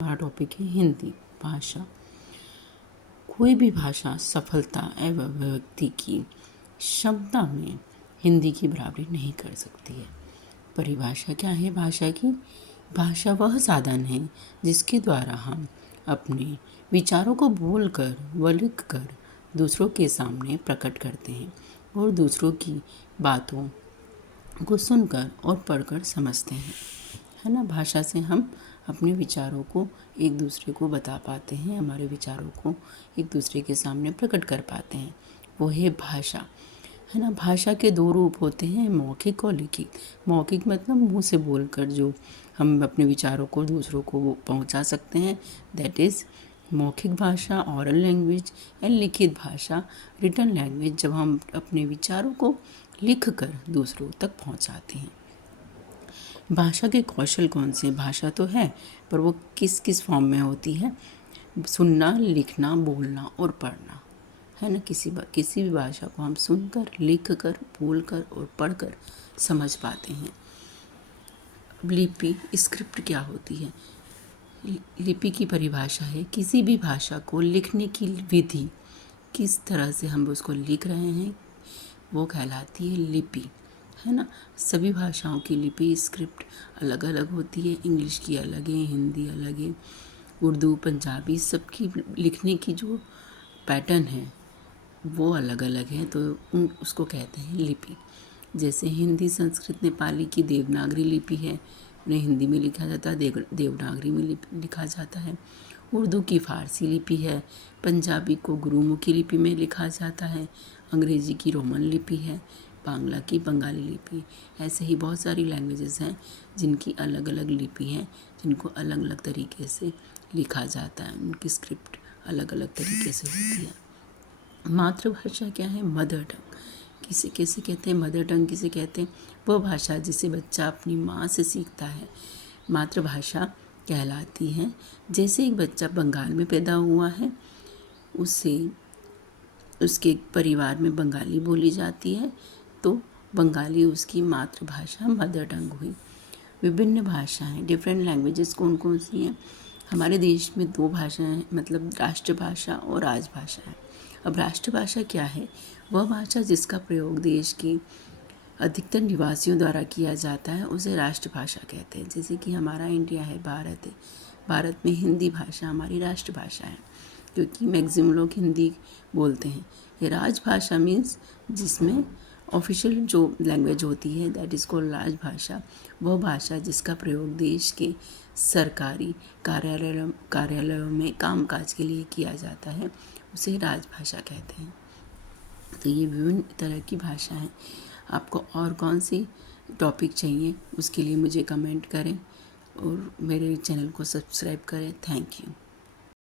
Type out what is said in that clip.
हमारा टॉपिक है हिंदी भाषा। कोई भी भाषा सफलता एवं अभिव्यक्ति की क्षमता में हिंदी की बराबरी नहीं कर सकती है। परिभाषा क्या है भाषा की? भाषा वह साधन है जिसके द्वारा हम अपने विचारों को बोलकर व लिखकर दूसरों के सामने प्रकट करते हैं और दूसरों की बातों को सुनकर और पढ़कर समझते हैं, है ना। भाषा से हम अपने विचारों को एक दूसरे को बता पाते हैं, हमारे विचारों को एक दूसरे के सामने प्रकट कर पाते हैं, वो है भाषा, है ना। भाषा के दो रूप होते हैं, मौखिक और लिखित। मौखिक मतलब मुंह से बोलकर जो हम अपने विचारों को दूसरों को पहुंचा सकते हैं, दैट इज़ मौखिक भाषा, ऑरल लैंग्वेज। एंड लिखित भाषा, रिटन लैंग्वेज, जब हम अपने विचारों को लिख कर दूसरों तक पहुंचाते हैं। भाषा के कौशल कौन से? भाषा तो है, पर वो किस किस फॉर्म में होती है? सुनना, लिखना, बोलना और पढ़ना, है ना। किसी भी भाषा को हम सुनकर, लिखकर, बोलकर और पढ़कर समझ पाते हैं। लिपि, स्क्रिप्ट क्या होती है? लिपि की परिभाषा है किसी भी भाषा को लिखने की विधि, किस तरह से हम उसको लिख रहे हैं, वो कहलाती है लिपि, है ना। सभी भाषाओं की लिपि, स्क्रिप्ट अलग अलग होती है। इंग्लिश की अलग है, हिंदी अलग है, उर्दू, पंजाबी, सबकी लिखने की जो पैटर्न है वो अलग अलग है, तो उसको कहते हैं लिपि। जैसे हिंदी, संस्कृत, नेपाली की देवनागरी लिपि है, उन्हें हिंदी में लिखा जाता है, देवनागरी में लिखा जाता है। उर्दू की फ़ारसी लिपि है, पंजाबी को गुरुमुखी लिपि में लिखा जाता है, अंग्रेज़ी की रोमन लिपि है, बांग्ला की बंगाली लिपि। ऐसे ही बहुत सारी लैंग्वेजेस हैं जिनकी अलग अलग लिपि हैं, जिनको अलग अलग तरीके से लिखा जाता है, उनकी स्क्रिप्ट अलग अलग तरीके से होती है। मातृभाषा क्या है? Mother tongue. किसे कैसे कहते हैं मदर टंग? किसे कहते हैं? वो भाषा जिसे बच्चा अपनी माँ से सीखता है, मातृभाषा कहलाती है। जैसे एक बच्चा बंगाल में पैदा हुआ है, उससे उसके परिवार में बंगाली बोली जाती है, तो बंगाली उसकी मातृभाषा, मदर टंग हुई। विभिन्न भाषाएं, डिफरेंट लैंग्वेजेस कौन कौन सी हैं? हमारे देश में दो भाषाएं, मतलब राष्ट्रभाषा और राजभाषा है। अब राष्ट्रभाषा क्या है? वह भाषा जिसका प्रयोग देश के अधिकतर निवासियों द्वारा किया जाता है, उसे राष्ट्रभाषा कहते हैं। जैसे कि हमारा इंडिया है, भारत है, भारत में हिंदी भाषा हमारी राष्ट्रभाषा है, क्योंकि मैक्सिमम लोग हिंदी बोलते हैं। ये राजभाषा मीन्स जिसमें ऑफिशियल जो लैंग्वेज होती है, दैट इज़ कॉल्ड राजभाषा। वह भाषा जिसका प्रयोग देश के सरकारी कार्यालयों में कामकाज के लिए किया जाता है, उसे राजभाषा कहते हैं। तो ये विभिन्न तरह की भाषा है। आपको और कौन सी टॉपिक चाहिए, उसके लिए मुझे कमेंट करें और मेरे चैनल को सब्सक्राइब करें। Thank you.